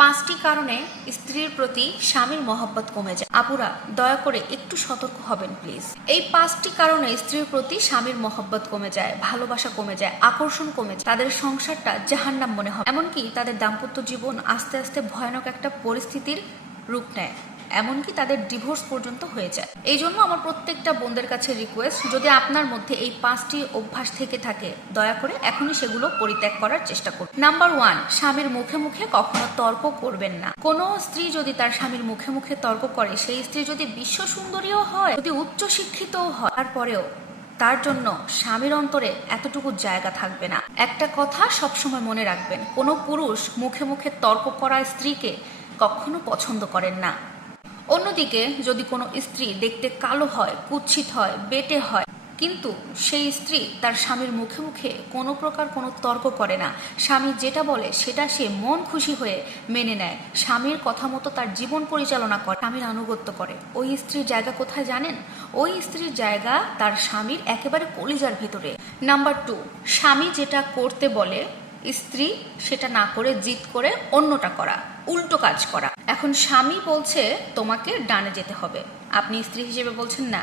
পাঁচটি কারণে স্ত্রীর প্রতি স্বামীর মহব্বত কমে যায়। আপুরা দয়া করে একটু সতর্ক হবেন প্লিজ। এই পাঁচটি কারণে স্ত্রীর প্রতি স্বামীর মহব্বত কমে যায়, ভালোবাসা কমে যায়, আকর্ষণ কমে যায়, তাদের সংসারটা জাহান্নাম মনে হয়, এমনকি তাদের দাম্পত্য জীবন আস্তে আস্তে ভয়ানক একটা পরিস্থিতির রূপ নেয়, এমনকি তাদের ডিভোর্স পর্যন্ত হয়ে যায়। এই জন্য আমার প্রত্যেকটা বোনদের কাছে রিকোয়েস্ট, যদি আপনার মধ্যে এই পাঁচটি অভ্যাস থেকে থাকে দয়া করে এখনই সেগুলো পরিত্যাগ করার চেষ্টা করুন। নাম্বার 1, স্বামীর মুখে মুখে কখনো তর্ক করবেন না। কোনো স্ত্রী যদি তার স্বামীর মুখে মুখে তর্ক করে, সেই স্ত্রী যদি বিশ্ব সুন্দরীও হয়, যদি উচ্চ শিক্ষিতও হয়, তারপরেও তার জন্য স্বামীর অন্তরে এতটুকু জায়গা থাকবে না। একটা কথা সবসময় মনে রাখবেন, কোনো পুরুষ মুখে মুখে তর্ক করা স্ত্রীকে কখনো পছন্দ করেন না। অন্যদিকে যদি কোনো স্ত্রী দেখতে কালো হয়, কুৎসিত হয়, বেটে হয়, কিন্তু সেই স্ত্রী তার স্বামীর মুখে মুখে কোনো প্রকার কোনো তর্ক করে না, স্বামী যেটা বলে সেটা সে মন খুশি হয়ে মেনে নেয়, স্বামীর কথা মতো তার জীবন পরিচালনা করে, স্বামীর আনুগত্য করে, ওই স্ত্রীর জায়গা কোথায় জানেন? ওই স্ত্রীর জায়গা তার স্বামীর একেবারে কলিজার ভিতরে। নাম্বার 2, স্বামী যেটা করতে বলে স্ত্রী সেটা না করে জিদ করে অন্যটা করা, উল্টো কাজ করা। এখন স্বামী বলছে তোমাকে ডানে যেতে হবে, আপনি স্ত্রী হিসেবে বলছেন না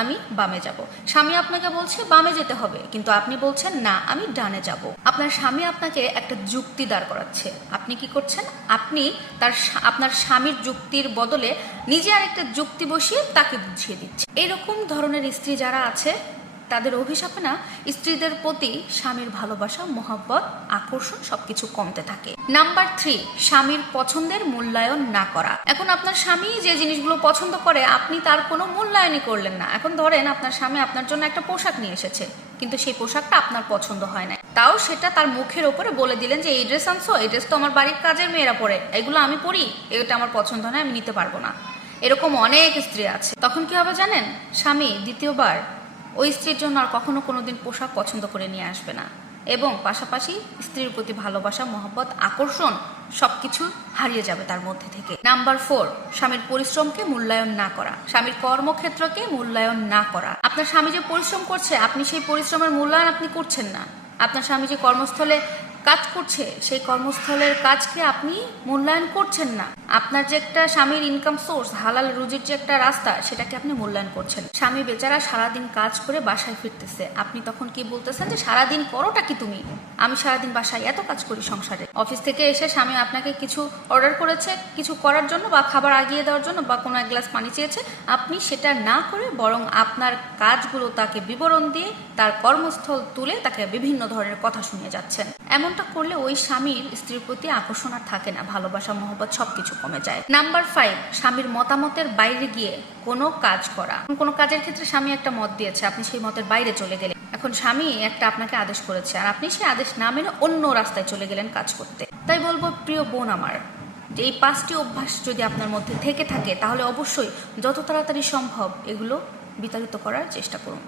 আমি বামে যাব। স্বামী আপনাকে বলছে বামে যেতে হবে, কিন্তু আপনি বলছেন না আমি ডানে যাব। আপনার স্বামী আপনাকে একটা যুক্তি দাঁড় করাচ্ছে, আপনি কি করছেন? আপনি আপনার স্বামীর যুক্তির বদলে নিজে আরেকটা যুক্তি বসিয়ে তাকে বুঝিয়ে দিচ্ছে। এরকম ধরনের স্ত্রী যারা আছে তাদের অভিশাপে না স্ত্রীদের প্রতি স্বামীর ভালোবাসা, মহব্বত, আকর্ষণ সবকিছু কমতে থাকে। নাম্বার 3, স্বামীর পছন্দের মূল্যায়ন না করা। এখন আপনার স্বামী যে জিনিসগুলো পছন্দ করে আপনি তার কোনো মূল্যায়নই করলেন না। এখন ধরেন আপনার স্বামী আপনার জন্য একটা পোশাক নিয়ে এসেছে, কিন্তু সেই পোশাকটা আপনার পছন্দ হয় না, তাও সেটা তার মুখের ওপরে বলে দিলেন যে এই ড্রেস আনছো, এই ড্রেস তো আমার বাড়ির কাজের মেয়েরা পরে, এগুলো আমি পরি, এটা আমার পছন্দ নয়, আমি নিতে পারবো না। এরকম অনেক স্ত্রী আছে। তখন কি হবে জানেন? স্বামী দ্বিতীয়বার ওই স্ত্রীর জন্য আর কখনো কোনোদিন পোশাক পছন্দ করে নিয়ে আসবে না, এবং পাশাপাশি স্ত্রীর প্রতি ভালোবাসা, মহব্বত, আকর্ষণ সবকিছু হারিয়ে যাবে তার মধ্যে থেকে। নাম্বার 4, স্বামীর পরিশ্রমকে মূল্যায়ন না করা, স্বামীর কর্মক্ষেত্রকে মূল্যায়ন না করা। আপনার স্বামী যে পরিশ্রম করছে আপনি সেই পরিশ্রমের মূল্যায়ন আপনি করছেন না। আপনার স্বামী যে কর্মস্থলে কাজ করছে সেই কর্মস্থলের কাজকে আপনি মূল্যায়ন করছেন না। আপনার যে একটা স্বামীর ইনকাম সোর্স, হালাল রুজির যে একটা রাস্তা, সেটাকে আপনি মূল্যায়ন করছেন। স্বামী বেচারা সারাদিন কাজ করে বাসায় ফিরতেছে, আপনি তখন কি বলতেছেন যে সারাদিন করোটা কি তুমি? আমি সারাদিন বাসায় এত কাজ করি সংসারে। অফিস থেকে এসে স্বামী আপনাকে কিছু অর্ডার করেছে কিছু করার জন্য বা খাবার আগিয়ে দেওয়ার জন্য বা কোনো এক গ্লাস পানি চেয়েছে, আপনি সেটা না করে বরং আপনার কাজগুলো তাকে বিবরণ দিয়ে তার কর্মস্থল তুলে তাকে বিভিন্ন ধরনের কথা শুনিয়ে যাচ্ছেন। এমনটা করলে ওই স্বামীর স্ত্রীর প্রতি আকর্ষণ আর থাকে না, ভালোবাসা, মহব্বত সবকিছু কমে যায়। নাম্বার 5, স্বামীর মতামতের বাইরে গিয়ে কোনো কাজ করা। কোনো কাজের ক্ষেত্রে স্বামী একটা মত দিয়েছে, আপনি সেই মতের বাইরে চলে গেলেন। এখন স্বামী একটা আপনাকে আদেশ করেছে আর আপনি সেই আদেশ না মেনে অন্য রাস্তায় চলে গেলেন কাজ করতে। তাই বলবো প্রিয় বোন আমার, যে এই 5টি অভ্যাস যদি আপনার মধ্যে থেকে থাকে তাহলে অবশ্যই যত তাড়াতাড়ি সম্ভব এগুলো বিতাড়িত করার চেষ্টা করুন।